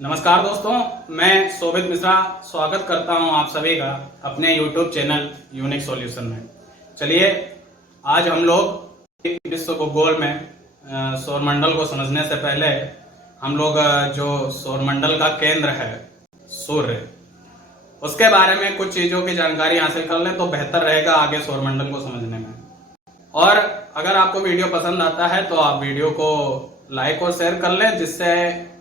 नमस्कार दोस्तों, मैं शोभित मिश्रा स्वागत करता हूं आप सभी का अपने YouTube चैनल यूनिक सॉल्यूशन में। चलिए आज हम लोग विश्व भूगोल में सौरमंडल को समझने से पहले हम लोग जो सौरमंडल का केंद्र है सूर्य, उसके बारे में कुछ चीजों की जानकारी हासिल कर लें तो बेहतर रहेगा आगे सौरमंडल को समझने में। और अगर आपको वीडियो पसंद आता है तो आप वीडियो को लाइक और शेयर कर लें, जिससे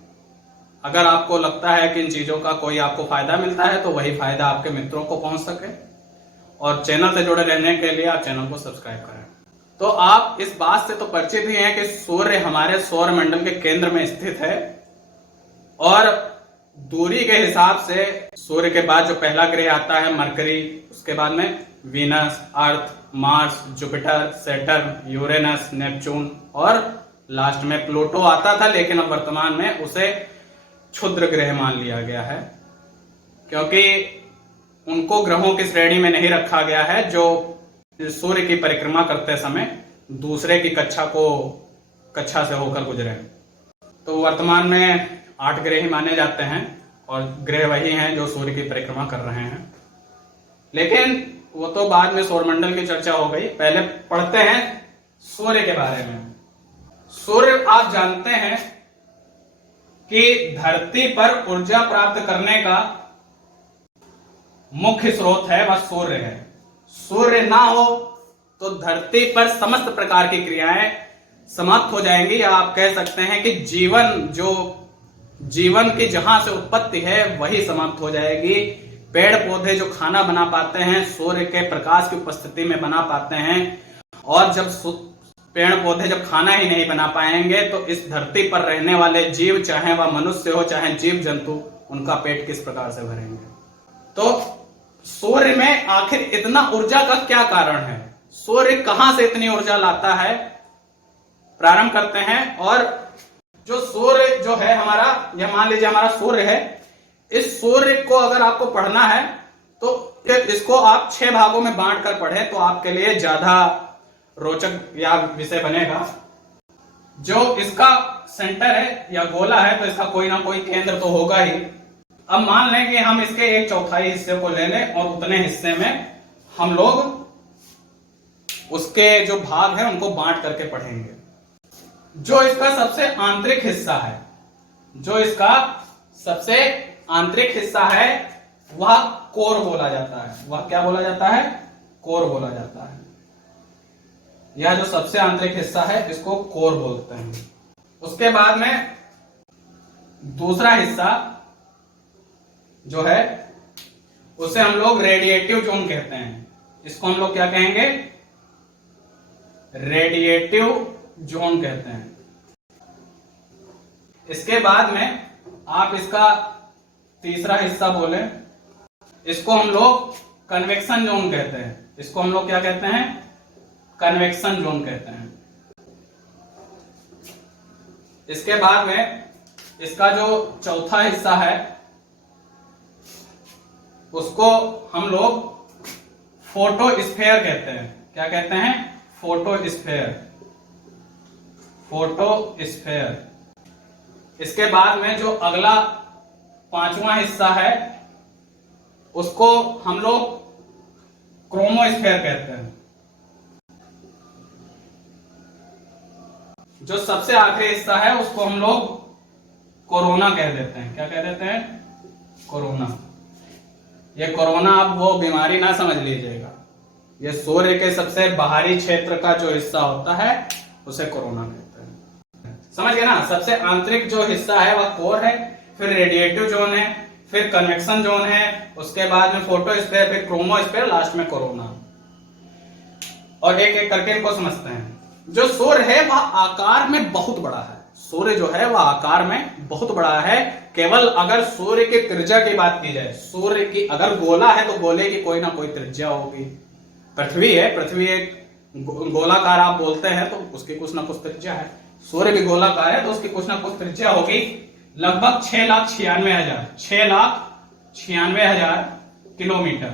अगर आपको लगता है कि इन चीजों का कोई आपको फायदा मिलता है तो वही फायदा आपके मित्रों को पहुंच सके। और चैनल से जुड़े रहने के लिए आप चैनल को सब्सक्राइब करें। तो आप इस बात से तो परिचित ही हैं कि सूर्य हमारे सौर मंडल के केंद्र में स्थित है और दूरी के हिसाब से सूर्य के बाद जो पहला ग्रह आता है मरकरी, उसके बाद में Venus, Earth, Mars, Jupiter, Saturn, Uranus, Neptune और लास्ट में प्लूटो आता था, लेकिन अब वर्तमान में उसे क्षुद्र ग्रह मान लिया गया है क्योंकि उनको ग्रहों की श्रेणी में नहीं रखा गया है जो सूर्य की परिक्रमा करते समय दूसरे की कक्षा से होकर गुजरे। तो वर्तमान में 8 ग्रह ही माने जाते हैं और ग्रह वही हैं जो सूर्य की परिक्रमा कर रहे हैं। लेकिन वो तो बाद में सौरमंडल की चर्चा हो गई, पहले पढ़ते हैं सूर्य के बारे में। सूर्य आप जानते हैं कि धरती पर ऊर्जा प्राप्त करने का मुख्य स्रोत है वह सूर्य है। सूर्य ना हो तो धरती पर समस्त प्रकार की क्रियाएं समाप्त हो जाएंगी, या आप कह सकते हैं कि जीवन की जहां से उत्पत्ति है वही समाप्त हो जाएगी। पेड़ पौधे जो खाना बना पाते हैं सूर्य के प्रकाश की उपस्थिति में बना पाते हैं, और जब पेड़ पौधे जब खाना ही नहीं बना पाएंगे तो इस धरती पर रहने वाले जीव, चाहे वह मनुष्य हो चाहे जीव जंतु, उनका पेट किस प्रकार से भरेंगे। तो सूर्य में आखिर इतना ऊर्जा का क्या कारण है, सूर्य कहां से इतनी ऊर्जा लाता है, प्रारंभ करते हैं। और जो सूर्य जो है हमारा, यह मान लीजिए हमारा सूर्य है, इस सूर्य को अगर आपको पढ़ना है तो इसको आप 6 भागों में बांट कर पढ़ें तो आपके लिए ज्यादा रोचक या विषय बनेगा। जो इसका सेंटर है या गोला है तो इसका कोई ना कोई केंद्र तो होगा ही। अब मान लें कि हम इसके 1/4 हिस्से को ले लें और उतने हिस्से में हम लोग उसके जो भाग है उनको बांट करके पढ़ेंगे। जो इसका सबसे आंतरिक हिस्सा है वह कोर बोला जाता है। वह क्या बोला जाता है? कोर बोला जाता है। यह जो सबसे आंतरिक हिस्सा है इसको कोर बोलते हैं। उसके बाद में दूसरा हिस्सा जो है उसे हम लोग रेडिएटिव जोन कहते हैं। इसको हम लोग क्या कहेंगे? रेडिएटिव जोन कहते हैं। इसके बाद में आप इसका तीसरा हिस्सा बोले, इसको हम लोग कन्वेक्शन जोन कहते हैं। इसको हम लोग क्या कहते हैं? कन्वेक्शन जोन कहते हैं। इसके बाद में इसका जो चौथा हिस्सा है उसको एक फोटोस्फीयर कहते हैं। क्या कहते हैं? फोटोस्फीयर। इसके बाद में जो अगला 5वां हिस्सा है उसको हम लोग क्रोमोस्फीयर कहते हैं। जो सबसे आखिरी हिस्सा है उसको हम लोग कोरोना कह देते हैं। क्या कह देते हैं? कोरोना। ये कोरोना आप वो बीमारी ना समझ लीजिएगा, ये सूर्य के सबसे बाहरी क्षेत्र का जो हिस्सा होता है उसे कोरोना कहते हैं। समझ गए ना? सबसे आंतरिक जो हिस्सा है वह कोर है, फिर रेडिएटिव जोन है, फिर कन्वेक्शन जोन है, उसके बाद में फोटोस्फीयर, फिर क्रोमोस्फीयर, लास्ट में कोरोना। और एक एक करके इनको समझते हैं। जो सूर्य है वह आकार में बहुत बड़ा है। सूर्य जो है वह आकार में बहुत बड़ा है। केवल अगर सूर्य की त्रिज्या की बात की जाए, सूर्य की अगर गोला है तो गोले की कोई ना कोई त्रिज्या होगी। पृथ्वी है, पृथ्वी एक गोलाकार आप बोलते हैं तो उसकी कुछ ना कुछ त्रिज्या है। सूर्य भी गोलाकार है तो उसकी कुछ ना कुछ त्रिज्या होगी। लगभग 6,96,000 किलोमीटर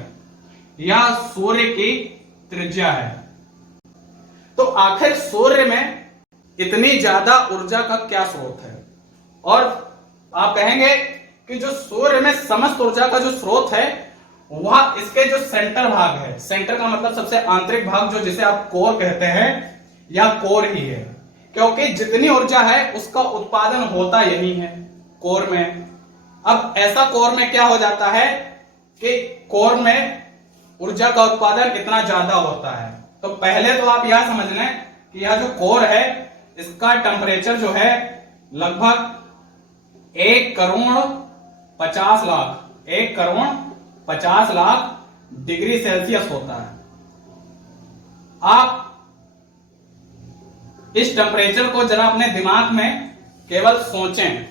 यह सूर्य की त्रिज्या है। तो आखिर सूर्य में इतनी ज्यादा ऊर्जा का क्या स्रोत है? और आप कहेंगे कि जो सूर्य में समस्त ऊर्जा का जो स्रोत है वह इसके जो सेंटर भाग है, सेंटर का मतलब सबसे आंतरिक भाग, जो जिसे आप कोर कहते हैं, या कोर ही है, क्योंकि जितनी ऊर्जा है उसका उत्पादन होता यही है, कोर में। अब ऐसा कोर में क्या हो जाता है कि कोर में ऊर्जा का उत्पादन इतना ज्यादा होता है। तो पहले तो आप यह समझ लें कि यह जो कोर है इसका टेम्परेचर जो है लगभग 1,50,00,000 डिग्री सेल्सियस होता है। आप इस टेम्परेचर को जरा अपने दिमाग में केवल सोचें।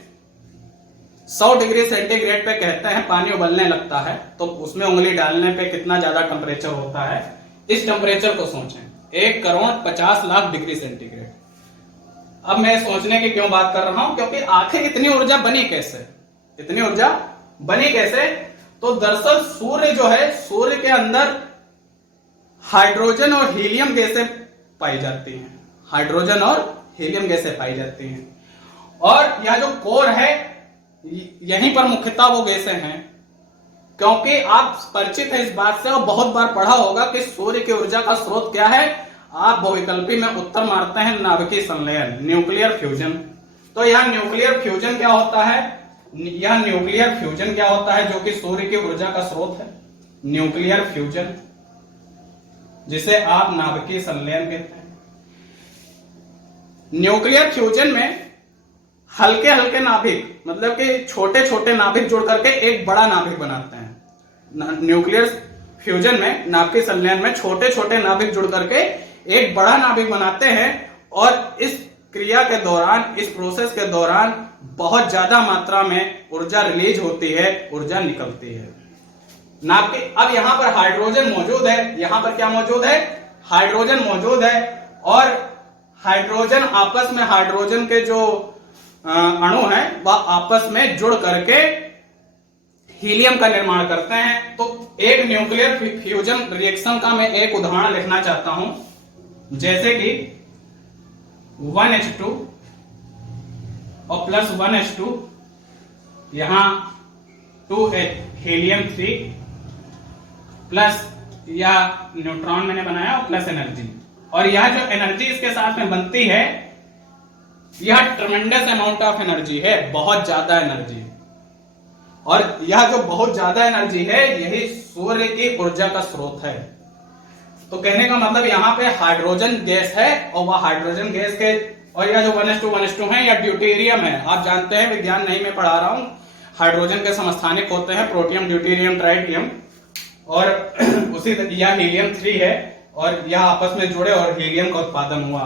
100 डिग्री सेंटीग्रेड पे कहते हैं पानी उबलने लगता है, तो उसमें उंगली डालने पे कितना ज्यादा टेम्परेचर होता है, इस टेम्परेचर को सोचें, 1,50,00,000 डिग्री सेंटीग्रेड। अब मैं सोचने की क्यों बात कर रहा हूं, क्योंकि आखिर इतनी ऊर्जा बनी कैसे, इतनी ऊर्जा बनी कैसे? तो दरअसल सूर्य जो है, सूर्य के अंदर हाइड्रोजन और हीलियम गैसें पाई जाती हैं, हाइड्रोजन और हीलियम गैसें पाई जाती हैं, और यह जो कोर है यहीं पर मुख्यतः वो गैसें हैं। क्योंकि आप परिचित हैं इस बात से और बहुत बार पढ़ा होगा कि सूर्य की ऊर्जा का स्रोत क्या है। आप बहुविकल्पी में उत्तर मारते हैं नाभिकीय संलयन, न्यूक्लियर फ्यूजन। तो यह न्यूक्लियर फ्यूजन क्या होता है? यह न्यूक्लियर फ्यूजन क्या होता है जो कि सूर्य की ऊर्जा का स्रोत है? न्यूक्लियर फ्यूजन, जिसे आप नाभिकीय संलयन कहते हैं। न्यूक्लियर फ्यूजन में हल्के हल्के नाभिक, मतलब कि छोटे छोटे नाभिक जुड़ करके एक बड़ा नाभिक बनाते हैं। न्यूक्लियर फ्यूजन में, नाभिकीय संलयन में छोटे छोटे नाभिक जुड़ करके एक बड़ा नाभिक बनाते हैं, और इस क्रिया के दौरान, इस प्रोसेस के दौरान बहुत ज्यादा मात्रा में ऊर्जा रिलीज होती है, ऊर्जा निकलती है। नाभिक, अब यहां पर हाइड्रोजन मौजूद है, यहां पर क्या मौजूद है? हाइड्रोजन मौजूद है, और हाइड्रोजन आपस में, हाइड्रोजन के जो अणु हैं वह आपस में जुड़ करके हीलियम का निर्माण करते हैं। तो एक न्यूक्लियर फ्यूजन रिएक्शन का मैं एक उदाहरण लिखना चाहता हूं, जैसे कि 1H2 और प्लस 1H2, यहां 2 हीलियम 3 प्लस, या न्यूट्रॉन मैंने बनाया, और प्लस एनर्जी, और यह जो एनर्जी इसके साथ में बनती है यह ट्रमेंडस अमाउंट ऑफ एनर्जी है, बहुत ज्यादा एनर्जी। और यह जो बहुत ज्यादा एनर्जी है यही सूर्य की ऊर्जा का स्रोत है। तो कहने का मतलब यहाँ पे हाइड्रोजन गैस है, और वह हाइड्रोजन गैस के, और यह जो 1H2 है यह ड्यूटेरियम है। आप जानते हैं, विज्ञान नहीं मैं पढ़ा रहा हूं, हाइड्रोजन के समस्थानिक होते हैं प्रोटियम, ड्यूटेरियम, ट्राइटियम, और उसी यह हीलियम 3 है, और यह आपस में जुड़े और हीलियम का उत्पादन हुआ।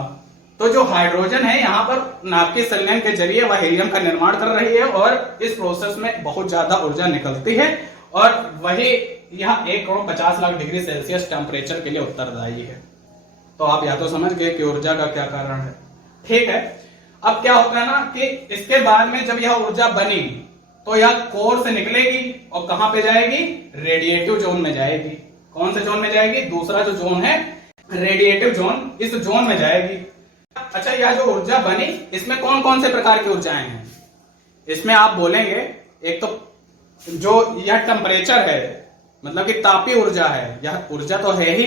तो जो हाइड्रोजन है यहाँ पर नाभिकीय संलयन के जरिए वह हीलियम का निर्माण कर रही है, और इस प्रोसेस में बहुत ज्यादा ऊर्जा निकलती है, और वही यह 1,50,00,000 डिग्री सेल्सियस टेम्परेचर के लिए उत्तरदायी है। तो आप या तो समझ गए कि ऊर्जा का क्या कारण है। ठीक है, अब क्या होता है ना कि इसके बाद में जब यह ऊर्जा बनी तो यह कोर से निकलेगी और कहां पे जाएगी? रेडिएटिव जोन में जाएगी। कौन से जोन में जाएगी? दूसरा जो जोन है रेडिएटिव जोन, इस जोन में जाएगी। अच्छा, यह जो ऊर्जा बनी इसमें कौन कौन से प्रकार की ऊर्जाएं हैं? इसमें आप बोलेंगे, एक तो जो यह टेम्परेचर है, मतलब कि तापीय ऊर्जा है, यह ऊर्जा तो है ही।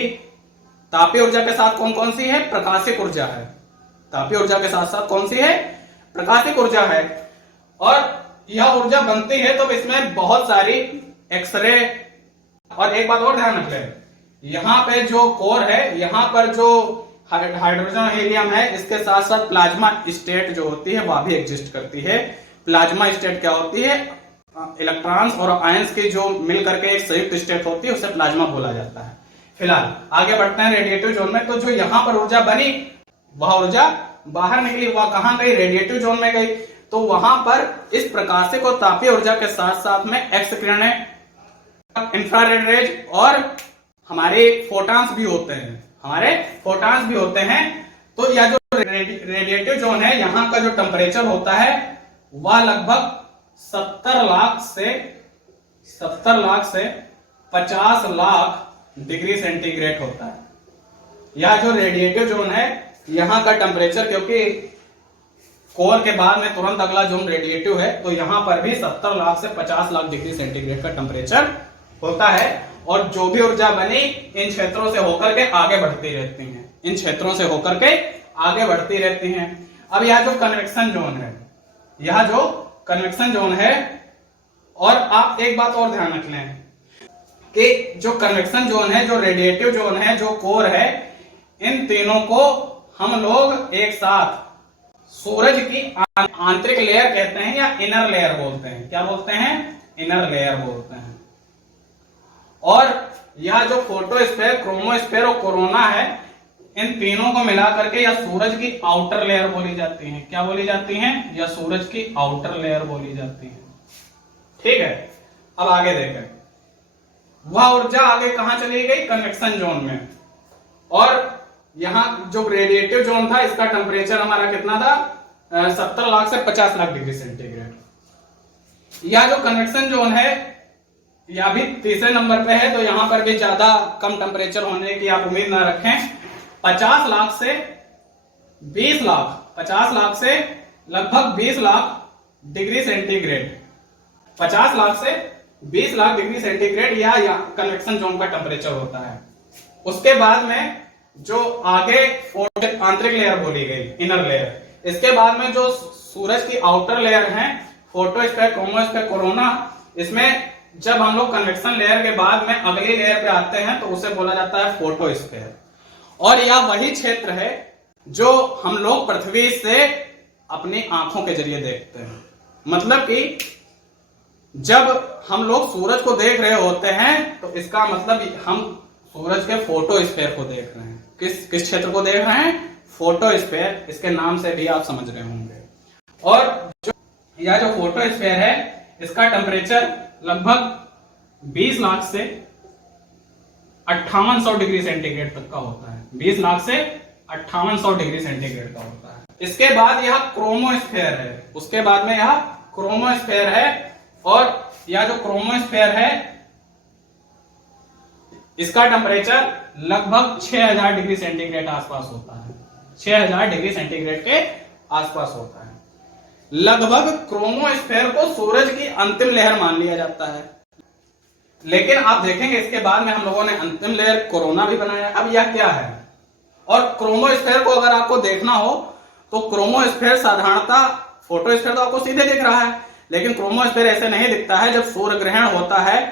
तापीय ऊर्जा के साथ कौन कौन सी है? प्रकाशिक ऊर्जा है। तापीय ऊर्जा के साथ साथ कौन सी है? प्रकाशिक ऊर्जा है। और यह ऊर्जा बनती है तो इसमें बहुत सारी एक्सरे, और एक बात और ध्यान रख लें, यहां पे जो कोर है, यहां पर जो हाइड्रोजन हीलियम है, इसके साथ साथ प्लाज्मा स्टेट जो होती है वह भी एग्जिस्ट करती है। प्लाज्मा स्टेट क्या होती है? इलेक्ट्रॉन्स और आयंस की जो मिल करके एक संयुक्त स्टेट होती है, उसे प्लाज्मा बोला जाता है। फिलहाल आगे बढ़ते हैं रेडिएटिव जोन में। तो जो यहाँ पर ऊर्जा बनी वह ऊर्जा बाहर निकली, वह कहां गई? रेडिएटिव जोन में गई। तो वहां पर इस प्रकाशिक और तापीय ऊर्जा के साथ साथ में एक्स किरणें, इंफ्रारेड रेज और हमारे फोटॉन्स भी होते हैं, हमारे फोटॉन्स भी होते हैं। तो यह जो रेडिएटिव जोन है, यहाँ का जो टेम्परेचर होता है वह लगभग 70 लाख से 50 लाख डिग्री सेंटीग्रेड होता है। यह जो रेडिएटिव जोन है, यहाँ का टेम्परेचर, क्योंकि कोर के बाद में तुरंत अगला जोन रेडिएटिव है, तो यहां पर भी 70 लाख से 50 लाख डिग्री सेंटीग्रेड का टेम्परेचर होता है। और जो भी ऊर्जा बनी इन क्षेत्रों से होकर के आगे बढ़ती रहती है, इन क्षेत्रों से होकर के आगे बढ़ती रहती हैं। अब यह जो कन्वेक्शन जोन है, यह जो कन्वेक्शन जोन है, और आप एक बात और ध्यान रख लें कि जो कन्वेक्शन जोन है, जो रेडिएटिव जोन है, जो कोर है, इन तीनों को हम लोग एक साथ सूरज की आंतरिक लेयर कहते हैं या इनर लेयर बोलते हैं। क्या बोलते हैं? इनर लेयर बोलते हैं। और यह जो फोटोस्फीयर, क्रोमोस्फीयर और कोरोना है, इन तीनों को मिला करके यह सूरज की आउटर लेयर बोली जाती है। क्या बोली जाती है? यह सूरज की आउटर लेयर बोली जाती है। ठीक है, अब आगे देखें, वह ऊर्जा आगे कहां चली गई? कन्वेक्शन जोन में। और यहां जो रेडिएटिव जोन था, इसका टेम्परेचर हमारा कितना था? 70 लाख से 50 लाख डिग्री सेंटीग्रेड। यह जो कन्वेक्शन जोन है, यह भी तीसरे नंबर पे है, तो यहां पर भी ज्यादा कम टेम्परेचर होने की आप उम्मीद ना रखें। 50 लाख से 20 लाख, 50 लाख से लगभग 20 लाख डिग्री सेंटीग्रेड, 50 लाख से 20 लाख डिग्री सेंटीग्रेड यह कन्वेक्शन जोन का टेम्परेचर होता है। उसके बाद में जो आगे आंतरिक लेयर बोली गई, इनर लेयर, इसके बाद में जो सूरज की आउटर लेयर है, फोटोस्फीयर, क्रोमोस्फीयर, कोरोना, इसमें जब हम लोग कन्वेक्शन लेयर के बाद में अगली लेयर पे आते हैं तो उसे बोला जाता है फोटोस्फीयर। और यह वही क्षेत्र है जो हम लोग पृथ्वी से अपनी आंखों के जरिए देखते हैं। मतलब कि जब हम लोग सूरज को देख रहे होते हैं तो इसका मतलब हम सूरज के फोटोस्फीयर को देख रहे हैं। किस क्षेत्र को देख रहे हैं? फोटोस्फीयर। इसके नाम से भी आप समझ रहे होंगे। और जो यह जो फोटोस्फीयर है, इसका टेम्परेचर लगभग 20 लाख से 5800 डिग्री सेंटीग्रेड तक का होता है। 20 लाख से 5800 डिग्री सेंटीग्रेड का होता है। इसके बाद यह क्रोमोस्फीयर है, उसके बाद में यह क्रोमोस्फीयर है। और यह जो क्रोमोस्फीयर है, इसका टेम्परेचर लगभग 6000 डिग्री सेंटीग्रेड आसपास होता है। 6000 डिग्री सेंटीग्रेड के आसपास होता है। लगभग क्रोमोस्फीयर को सूरज की अंतिम लेयर मान लिया जाता है। लेकिन आप देखेंगे इसके बाद में हम लोगों ने अंतिम लेयर कोरोना भी बनाया। अब यह क्या है? और क्रोमोस्फीयर को अगर आपको देखना हो तो क्रोमोस्फीयर साधारणतः, फोटोस्फीयर तो आपको सीधे दिख रहा है, लेकिन क्रोमोस्फीयर ऐसे नहीं दिखता है। जब सूर्य ग्रहण होता है,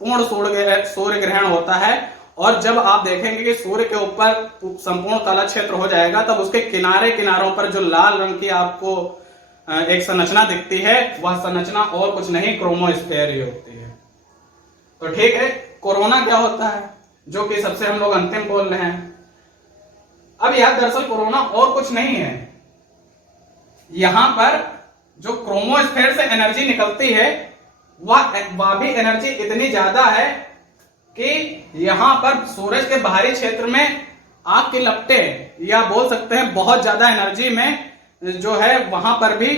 पूर्ण सूर्य ग्रहण होता है, और जब आप देखेंगे कि सूर्य के ऊपर संपूर्ण काला क्षेत्र हो जाएगा, तब उसके किनारे किनारों पर जो लाल रंग की आपको एक संरचना दिखती है, वह संरचना और कुछ नहीं, क्रोमोस्फीयर ही होती है। तो ठीक है, कोरोना क्या होता है, जो कि सबसे हम लोग अंतिम बोल रहे हैं। अब यह दरअसल कोरोना और कुछ नहीं है। यहां पर जो क्रोमोस्फीयर से एनर्जी निकलती है, वह भी एनर्जी इतनी ज्यादा है कि यहां पर सूरज के बाहरी क्षेत्र में आग की लपटें, या बोल सकते हैं बहुत ज्यादा एनर्जी में जो है, वहां पर भी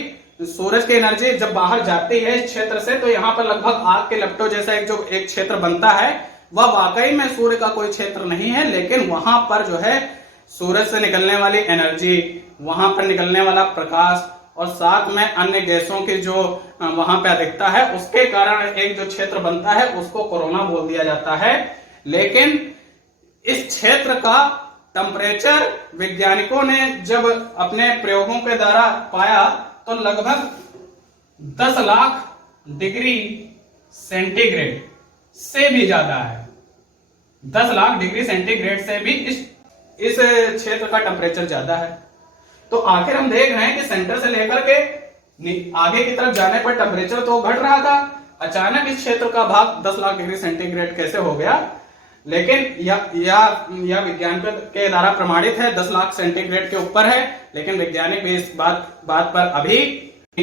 सूरज की एनर्जी जब बाहर जाती है इस क्षेत्र से, तो यहां पर लगभग आग के लपटों जैसा एक क्षेत्र बनता है। वह वाकई में सूर्य का कोई क्षेत्र नहीं है, लेकिन वहां पर जो है सूरज से निकलने वाली एनर्जी, वहां पर निकलने वाला प्रकाश, और साथ में अन्य गैसों की जो वहां पे अधिकता है, उसके कारण एक जो क्षेत्र बनता है उसको कोरोना बोल दिया जाता है। लेकिन इस क्षेत्र का टेम्परेचर वैज्ञानिकों ने जब अपने प्रयोगों के द्वारा पाया तो लगभग 10 लाख डिग्री सेंटीग्रेड से भी ज्यादा है। 10 लाख डिग्री सेंटीग्रेड से भी इस क्षेत्र का टेम्परेचर ज्यादा है। तो आखिर हम देख रहे हैं कि सेंटर से लेकर के आगे की तरफ जाने पर टेम्परेचर तो घट रहा था, अचानक इस क्षेत्र का भाग 10 लाख डिग्री सेंटीग्रेड कैसे हो गया? लेकिन यह विज्ञान के द्वारा प्रमाणित है, 10 लाख सेंटीग्रेड के ऊपर है। लेकिन वैज्ञानिक भी इस बात पर अभी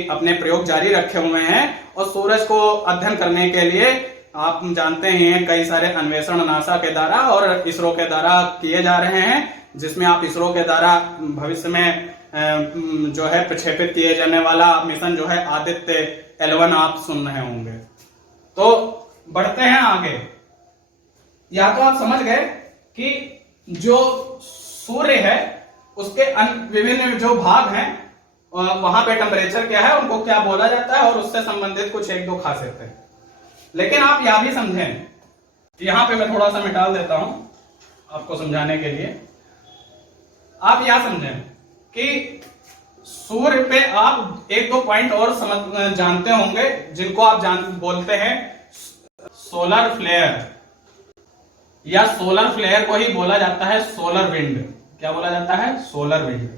अपने प्रयोग जारी रखे हुए हैं। और सूरज को अध्ययन करने के लिए आप जानते हैं कई सारे अन्वेषण नासा के द्वारा और इसरो के द्वारा किए जा रहे हैं, जिसमें आप इसरो के द्वारा भविष्य में जो है प्रक्षेपित किए जाने वाला मिशन जो है आदित्य L1 आप सुन रहे होंगे। तो बढ़ते हैं आगे। या तो आप समझ गए कि जो सूर्य है उसके विभिन्न जो भाग हैं वहां पे टेम्परेचर क्या है, उनको क्या बोला जाता है, और उससे संबंधित कुछ एक दो खासियतें। लेकिन आप यह भी समझें, यहां पे मैं थोड़ा सा मिटा देता हूं आपको समझाने के लिए। आप यह समझें कि सूर्य पे आप एक दो पॉइंट और जानते होंगे, जिनको आप बोलते हैं सोलर फ्लेयर, या सोलर फ्लेयर को ही बोला जाता है सोलर विंड। क्या बोला जाता है? Solar wind.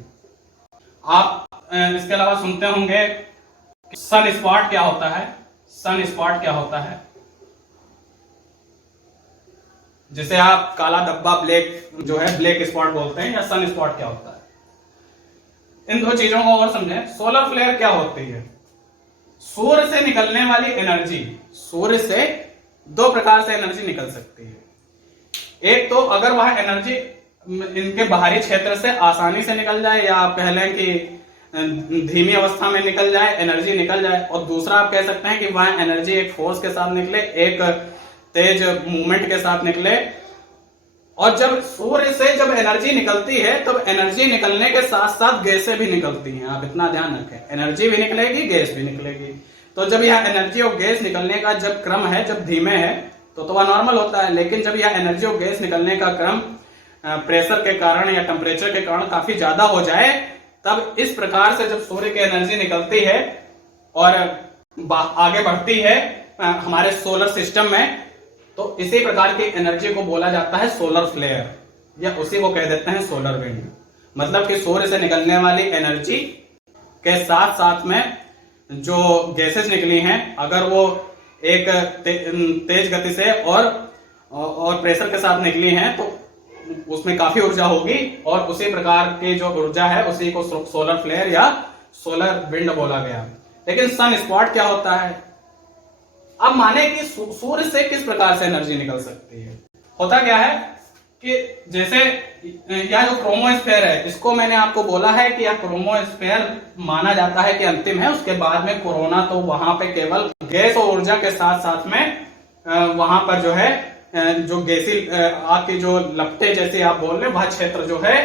आप इसके अलावा सुनते होंगे कि सन स्पॉट क्या होता है। सन स्पॉट क्या होता है? जिसे आप काला धब्बा, ब्लैक जो है ब्लैक स्पॉट बोलते हैं, या सन स्पॉट क्या होता है। इन दो चीजों को और समझें। सोलर फ्लेयर क्या होती है? सूर्य से निकलने वाली एनर्जी। सूर्य से दो प्रकार से एनर्जी निकल सकती है। एक तो अगर वह एनर्जी इनके बाहरी क्षेत्र से आसानी से निकल जाए, या पहले की धीमी अवस्था में निकल जाए, एनर्जी निकल जाए। और दूसरा आप कह सकते हैं कि वह एनर्जी एक फोर्स के साथ निकले, एक तेज मूवमेंट के साथ निकले। और जब सूर्य से जब एनर्जी निकलती है, तब एनर्जी निकलने के साथ साथ गैसें भी निकलती हैं। आप इतना ध्यान रखें, एनर्जी भी निकलेगी, गैस भी निकलेगी। तो जब यह एनर्जी और गैस निकलने का जब क्रम है, जब धीमे है, तो वह नॉर्मल होता है। लेकिन जब यह एनर्जी और गैस निकलने का क्रम प्रेशर के कारण या टेम्परेचर के कारण काफी ज्यादा हो जाए, तब इस प्रकार से जब सूर्य की एनर्जी निकलती है और आगे बढ़ती है हमारे सोलर सिस्टम में, तो इसी प्रकार की एनर्जी को बोला जाता है सोलर फ्लेयर, या उसी को कह देते हैं सोलर विंड। मतलब कि सूर्य से निकलने वाली एनर्जी के साथ साथ में जो गैसेस निकली हैं, अगर वो एक तेज गति से और प्रेशर के साथ निकली हैं, तो उसमें काफी ऊर्जा होगी, और उसी प्रकार की जो ऊर्जा है उसी को सोलर फ्लेयर या सोलर विंड बोला गया। लेकिन सन स्पॉट क्या होता है? अब माने कि सूर्य से किस प्रकार से एनर्जी निकल सकती है। होता क्या है कि जैसे यह जो क्रोमोस्फेयर है, इसको मैंने आपको बोला है कि यह क्रोमोस्फेयर माना जाता है कि अंतिम है। उसके बाद में कोरोना, तो वहां पे केवल गैस और ऊर्जा के साथ साथ में वहां पर जो है जो गैसी आपकी जो लपटे जैसे आप बोल रहे, वह क्षेत्र जो है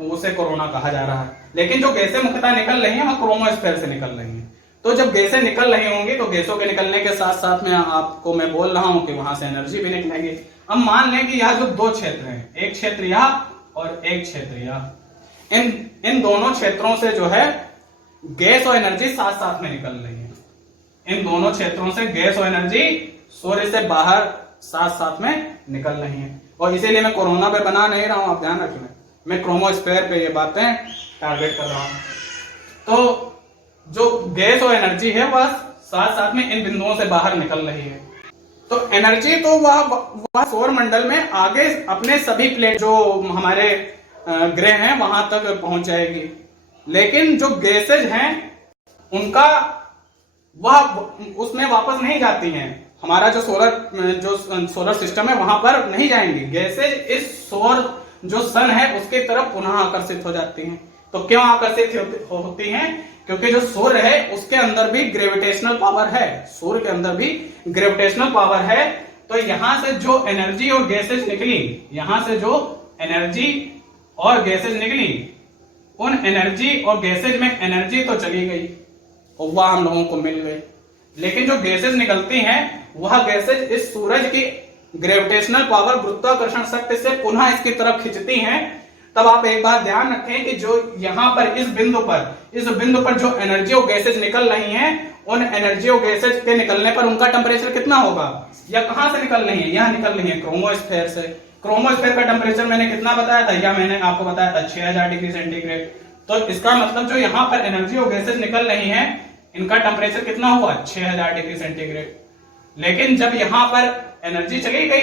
उसे कोरोना कहा जा रहा है। लेकिन जो गैसें मुख्यतः निकल रही है, वह क्रोमोस्फेयर से निकल रही है। तो जब गैसें निकल रही होंगी, तो गैसों के निकलने के साथ साथ में आपको मैं बोल रहा हूं कि वहां से एनर्जी भी निकलेगी। अब मान लें कि यह जो दो क्षेत्र हैं, एक क्षेत्र यह और एक क्षेत्र यह, इन दोनों क्षेत्रों से जो है गैस और एनर्जी साथ साथ में निकल रही है। इन दोनों क्षेत्रों से गैस और एनर्जी सूर्य से बाहर साथ साथ में निकल रही है। और इसीलिए मैं कोरोना पे बना नहीं रहा हूं, आप ध्यान रखें, मैं क्रोमोस्फेयर पे ये बातें टारगेट कर रहा हूं। तो जो गैस और एनर्जी है वह साथ साथ में इन बिंदुओं से बाहर निकल रही है। तो एनर्जी तो वह सौर मंडल में आगे अपने सभी प्लेट जो हमारे ग्रह हैं वहां तक पहुंच जाएगी। लेकिन जो गैसेज हैं उनका वह उसमें वापस नहीं जाती हैं। हमारा जो सोलर सिस्टम है वहां पर नहीं जाएंगी गैसेज। इस सौर जो सन है उसके तरफ पुनः आकर्षित हो जाती हैं। तो क्यों आकर्षित होती हैं? क्योंकि जो सूर्य है उसके अंदर भी ग्रेविटेशनल पावर है। सूर्य के अंदर भी ग्रेविटेशनल पावर है। तो यहां से जो एनर्जी और गैसेज निकली, यहां से जो एनर्जी और गैसेज निकली, उन एनर्जी और गैसेज में एनर्जी तो चली गई और वह हम लोगों को मिल गई। लेकिन जो गैसेज निकलती हैं वह गैसेज इस सूरज की ग्रेविटेशनल पावर, गुरुत्वाकर्षण शक्ति से पुनः इसकी तरफ खिंचती हैं। तब आप एक बात ध्यान रखें कि जो यहां पर इस बिंदु पर जो एनर्जी और गैसेज निकल रही हैं, उन एनर्जी और गैसेज के निकलने पर उनका टेम्परेचर कितना होगा? या कहां से निकल रही है? यहां निकल रही है क्रोमोस्फेयर से। क्रोमोस्फेयर का टेम्परेचर मैंने कितना बताया था? या मैंने आपको बताया था 6000 डिग्री सेंटीग्रेड। तो इसका मतलब जो यहाँ पर एनर्जी और गैसेज निकल रही हैं, इनका टेम्परेचर कितना हुआ? 6000 डिग्री सेंटीग्रेड। लेकिन जब यहां पर एनर्जी चली गई,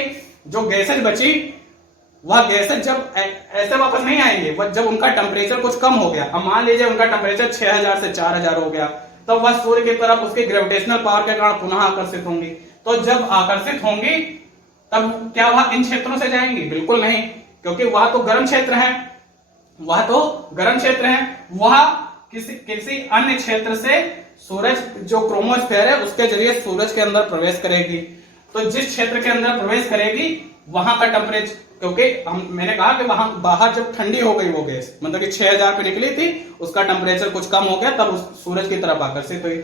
जो गैसेज बची, वह गैसेज जब ऐसे वापस नहीं आएंगे, वह जब उनका टेम्परेचर कुछ कम हो गया, अब मान लीजिए उनका टेम्परेचर 6000 से 4000 हो गया, तब वह सूर्य की तरफ उसकी ग्रेविटेशनल पावर के कारण पुनः आकर्षित होंगी। तो जब आकर्षित होंगी तब क्या वह इन क्षेत्रों से जाएंगी? बिल्कुल नहीं, क्योंकि वह तो गर्म क्षेत्र है, वह किसी अन्य क्षेत्र से सूरज, जो क्रोमोस्फेयर है उसके जरिए सूरज के अंदर प्रवेश करेगी। तो जिस क्षेत्र के अंदर प्रवेश करेगी वहां का टेम्परेचर, क्योंकि मैंने कहा कि वहां बाहर जब ठंडी हो गई वो गैस, मतलब कि 6000 पे निकली थी, उसका टेम्परेचर कुछ कम हो गया, तब उस सूरज की तरफ आकर्षित हुई।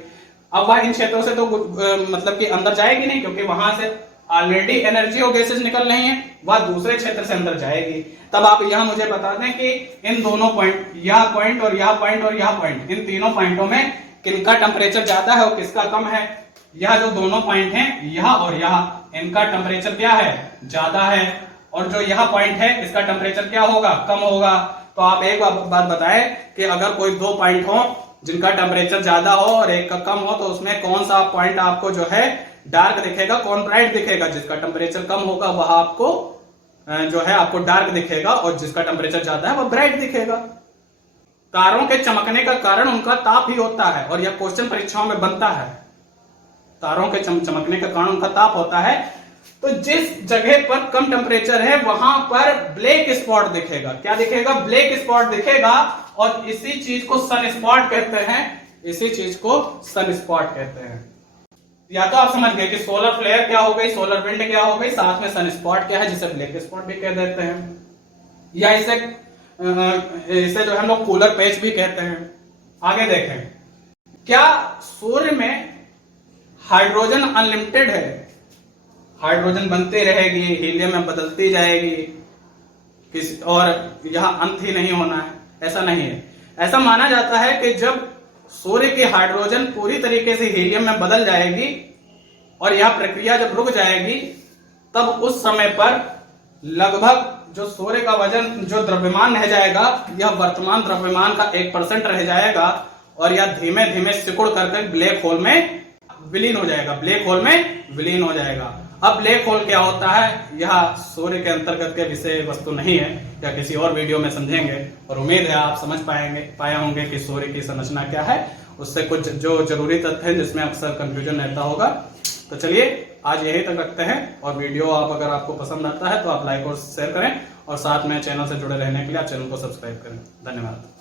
अब वह इन क्षेत्रों से तो मतलब कि अंदर जाएगी नहीं, क्योंकि वहां से ऑलरेडी एनर्जी और गैसेज निकल रही हैं, वह दूसरे क्षेत्र से अंदर जाएगी। तब आप यह मुझे बता दें कि इन दोनों पॉइंट, यह पॉइंट और यह पॉइंट और यह पॉइंट, इन तीनों पॉइंटों में किनका टेम्परेचर ज्यादा है और किसका कम है। यह जो दोनों पॉइंट हैं, यह और यह, इनका टेम्परेचर क्या है, ज्यादा है, और जो यह पॉइंट है इसका टेम्परेचर क्या होगा, कम होगा। तो आप एक बात बताएं कि अगर कोई दो पॉइंट हो जिनका टेम्परेचर ज्यादा हो और एक का कम हो, तो उसमें कौन सा पॉइंट आपको जो है डार्क दिखेगा, कौन ब्राइट दिखेगा। जिसका टेम्परेचर कम होगा वह आपको जो है आपको डार्क दिखेगा, और जिसका टेम्परेचर ज्यादा है वह ब्राइट दिखेगा। तारों के चमकने का कारण उनका ताप ही होता है, और यह क्वेश्चन परीक्षाओं में बनता है। तारों के चमकने का कारण उनका ताप होता है। तो जिस जगह पर कम टेम्परेचर है वहां पर ब्लैक स्पॉट दिखेगा। क्या दिखेगा, ब्लैक स्पॉट दिखेगा, और इसी चीज को सन स्पॉट कहते हैं, इसी चीज को सन स्पॉट कहते हैं। या तो आप समझ गए कि सोलर फ्लेयर क्या हो गई, सोलर विंड क्या हो गई, साथ में सन स्पॉट क्या है, जिसे ब्लैक स्पॉट भी कह देते हैं, या इसे जो है हम लोग कूलर पैच भी कहते हैं। आगे देखें, क्या सूर्य में हाइड्रोजन अनलिमिटेड है, हाइड्रोजन बनती रहेगी, हीलियम में बदलती जाएगी, और यह अंत ही नहीं होना है, ऐसा नहीं है। ऐसा माना जाता है कि जब सूर्य की हाइड्रोजन पूरी तरीके से हीलियम में बदल जाएगी और यह प्रक्रिया जब रुक जाएगी, तब उस समय पर लगभग जो सूर्य का वजन, जो द्रव्यमान रह जाएगा, यह वर्तमान द्रव्यमान का 1% रह जाएगा, और यह धीमे धीमे सिकुड़ करके ब्लैक होल में विलीन हो जाएगा, ब्लैक होल में विलीन हो जाएगा। अब ब्लैक होल क्या होता है, यह सूर्य के अंतर्गत के विषय वस्तु नहीं है, या किसी और वीडियो में समझेंगे, और उम्मीद है आप समझ पाए होंगे कि सूर्य की संरचना क्या है, उससे कुछ जो जरूरी तथ्य हैं जिसमें अक्सर कंफ्यूजन रहता होगा। तो चलिए आज यही तक रखते हैं, और वीडियो अगर आपको पसंद आता है तो आप लाइक और शेयर करें, और साथ में चैनल से जुड़े रहने के लिए आप चैनल को सब्सक्राइब करें। धन्यवाद।